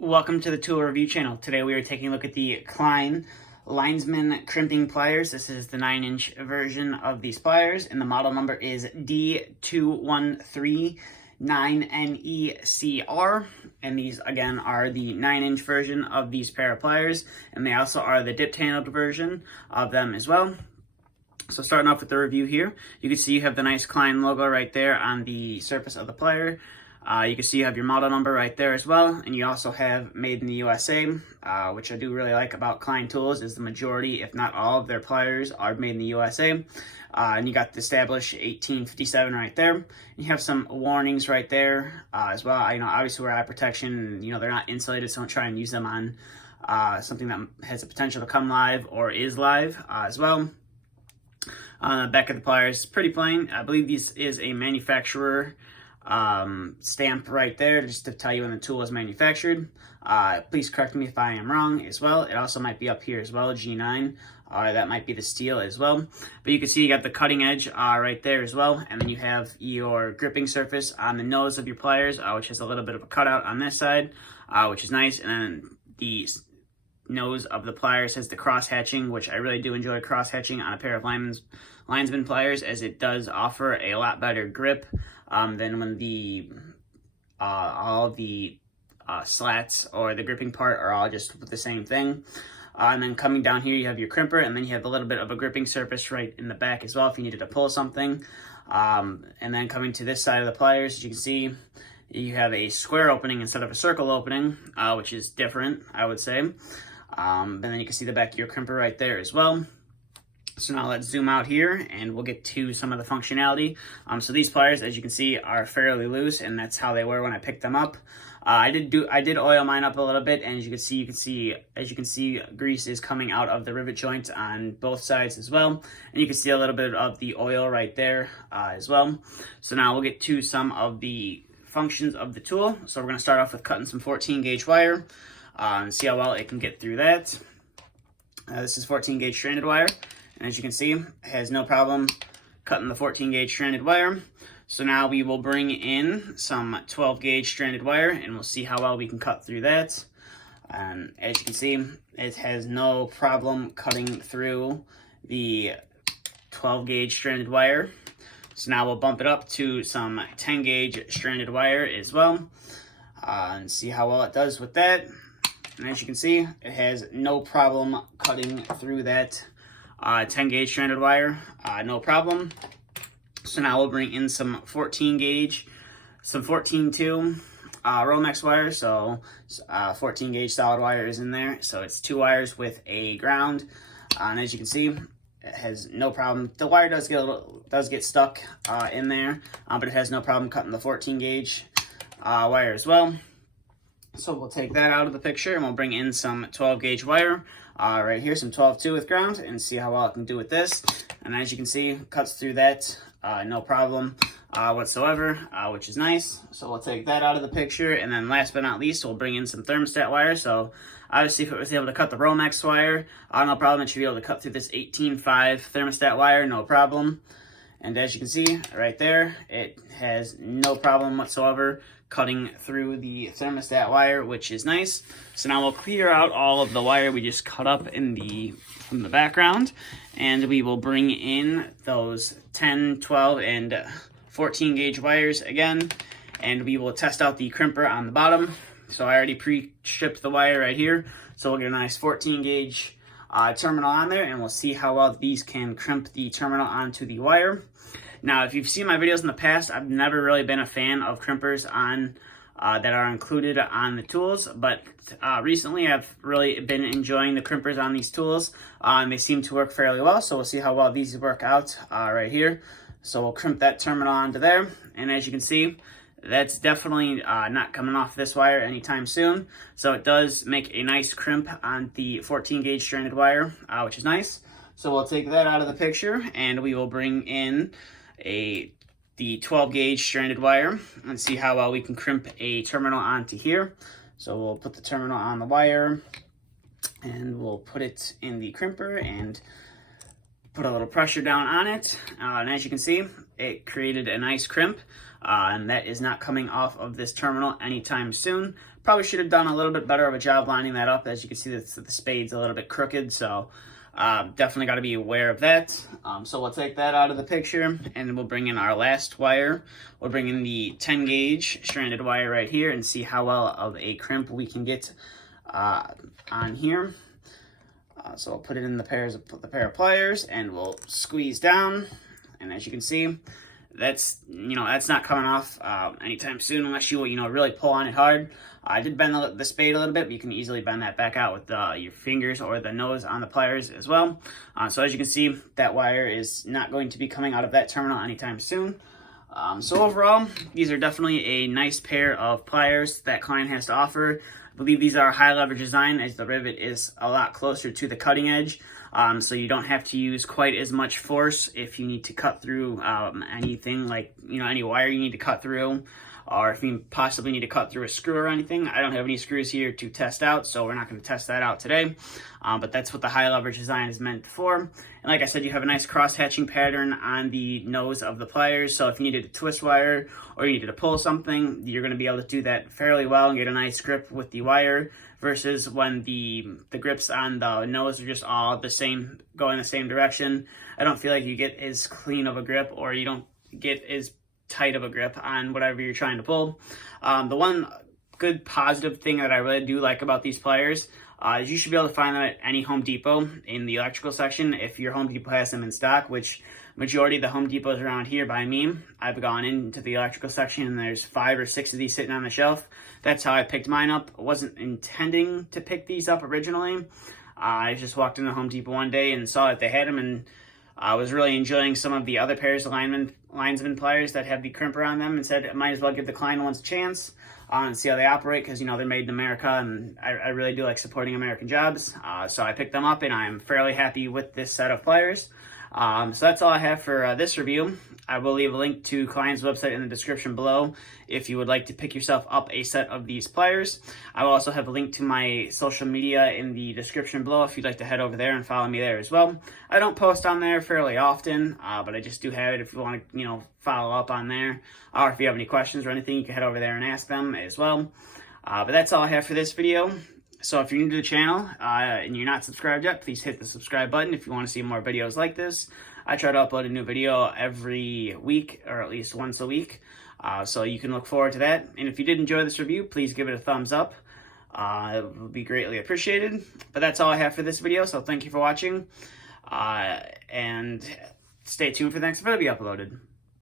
Welcome to the tool review channel. Today we are taking a look at the Klein Lineman Crimping Pliers. This is the 9-inch version of these pliers, and the model number is D213-9NE-CR. And these, again, are the 9-inch version of these pair of pliers, and they also are the dip-handled version of them as well. So starting off with the review here, you can see you have the nice Klein logo right there on the surface of the plier. You can see you have your model number right there as well, and you also have Made in the USA, which I do really like about Klein Tools, is the majority, if not all, of their pliers are made in the USA. And you got the established 1857 right there. And you have some warnings right there as well. Obviously wear eye protection, they're not insulated, so don't try and use them on something that has the potential to come live or is live as well. On the back of the pliers, pretty plain. I believe this is a manufacturer stamp right there just to tell you when the tool was manufactured. Please correct me if I am wrong as well. It also might be up here as well, G9. That might be the steel as well. But you can see you got the cutting edge right there as well. And then you have your gripping surface on the nose of your pliers, which has a little bit of a cutout on this side, which is nice. And then the nose of the pliers has the cross hatching, which I really do enjoy cross hatching on a pair of linesman pliers, as it does offer a lot better grip than when all of the slats or the gripping part are all just the same thing. And then coming down here, you have your crimper, and then you have a little bit of a gripping surface right in the back as well if you needed to pull something. And then coming to this side of the pliers, as you can see, you have a square opening instead of a circle opening, which is different, I would say. And then you can see the back of your crimper right there as well. So now let's zoom out here and we'll get to some of the functionality. So these pliers, as you can see, are fairly loose, and that's how they were when I picked them up. I did oil mine up a little bit, and as you can see, grease is coming out of the rivet joint on both sides as well. And you can see a little bit of the oil right there as well. So now we'll get to some of the functions of the tool. So we're going to start off with cutting some 14 gauge wire and see how well it can get through that. This is 14 gauge stranded wire. And as you can see, it has no problem cutting the 14 gauge stranded wire. So now we will bring in some 12 gauge stranded wire, and we'll see how well we can cut through that. And as you can see, it has no problem cutting through the 12 gauge stranded wire. So now we'll bump it up to some 10 gauge stranded wire as well, and see how well it does with that. And as you can see, it has no problem cutting through that 10 gauge stranded wire, no problem. So now we'll bring in some 14 gauge, some 14-2 Romex wire. So 14 gauge solid wire is in there. So it's 2 wires with a ground. And as you can see, it has no problem. The wire does get stuck in there, but it has no problem cutting the 14 gauge wire as well. So we'll take that out of the picture, and we'll bring in some 12 gauge wire right here, some 12-2 with ground, and see how well it can do with this. And as you can see, cuts through that no problem whatsoever, which is nice. So we'll take that out of the picture, and then last but not least, we'll bring in some thermostat wire. So obviously, if it was able to cut the Romex wire, no problem. It should be able to cut through this 18.5 thermostat wire, no problem. And as you can see right there, it has no problem whatsoever cutting through the thermostat wire, which is nice. So now we'll clear out all of the wire we just cut up from the background, and we will bring in those 10, 12, and 14 gauge wires again, and we will test out the crimper on the bottom. So I already pre-stripped the wire right here, so we'll get a nice 14 gauge terminal on there, and we'll see how well these can crimp the terminal onto the wire. Now, if you've seen my videos in the past, I've never really been a fan of crimpers that are included on the tools, but recently I've really been enjoying the crimpers on these tools, and they seem to work fairly well. So we'll see how well these work out right here. So we'll crimp that terminal onto there, and as you can see, that's definitely not coming off this wire anytime soon. So it does make a nice crimp on the 14 gauge stranded wire, which is nice. So we'll take that out of the picture, and we will bring in the 12 gauge stranded wire and see how well we can crimp a terminal onto here. So we'll put the terminal on the wire, and we'll put it in the crimper and put a little pressure down on it. And as you can see, it created a nice crimp, and that is not coming off of this terminal anytime soon. Probably should have done a little bit better of a job lining that up. As you can see, the spade's a little bit crooked, so definitely got to be aware of that. So we'll take that out of the picture, and we'll bring in our last wire. We'll bring in the 10 gauge stranded wire right here and see how well of a crimp we can get on here. So I'll put it in the pair of pliers, and we'll squeeze down. And as you can see, that's not coming off anytime soon unless you really pull on it hard. I did bend the spade a little bit, but you can easily bend that back out with your fingers or the nose on the pliers as well. So as you can see, that wire is not going to be coming out of that terminal anytime soon. So overall, these are definitely a nice pair of pliers that Klein has to offer. I believe these are high leverage design, as the rivet is a lot closer to the cutting edge. So you don't have to use quite as much force if you need to cut through anything like, any wire you need to cut through, or if you possibly need to cut through a screw or anything. I don't have any screws here to test out, so we're not going to test that out today. But that's what the high leverage design is meant for. And like I said, you have a nice cross hatching pattern on the nose of the pliers. So if you needed to twist wire or you needed to pull something, you're going to be able to do that fairly well and get a nice grip with the wire, versus when the grips on the nose are just all the same, go in the same direction. I don't feel like you get as clean of a grip, or you don't get as tight of a grip on whatever you're trying to pull. The one good positive thing that I really do like about these pliers is you should be able to find them at any Home Depot in the electrical section if your Home Depot has them in stock, which majority of the Home Depots around here by me, I've gone into the electrical section and there's 5 or 6 of these sitting on the shelf. That's how I picked mine up. I wasn't intending to pick these up originally. I just walked into Home Depot one day and saw that they had them, and I was really enjoying some of the other pairs of linesman pliers that have the crimper on them, and said I might as well give the Klein ones a chance and see how they operate, because they're made in America, and I really do like supporting American jobs. So I picked them up, and I'm fairly happy with this set of pliers. So that's all I have for this review. I will leave a link to Klein's website in the description below if you would like to pick yourself up a set of these pliers. I will also have a link to my social media in the description below if you'd like to head over there and follow me there as well. I don't post on there fairly often, but I just do have it if you want to, follow up on there. Or if you have any questions or anything, you can head over there and ask them as well. But that's all I have for this video. So if you're new to the channel and you're not subscribed yet, please hit the subscribe button if you want to see more videos like this. I try to upload a new video every week, or at least once a week, so you can look forward to that. And if you did enjoy this review, please give it a thumbs up. It would be greatly appreciated. But that's all I have for this video, so thank you for watching, and stay tuned for the next video to be uploaded.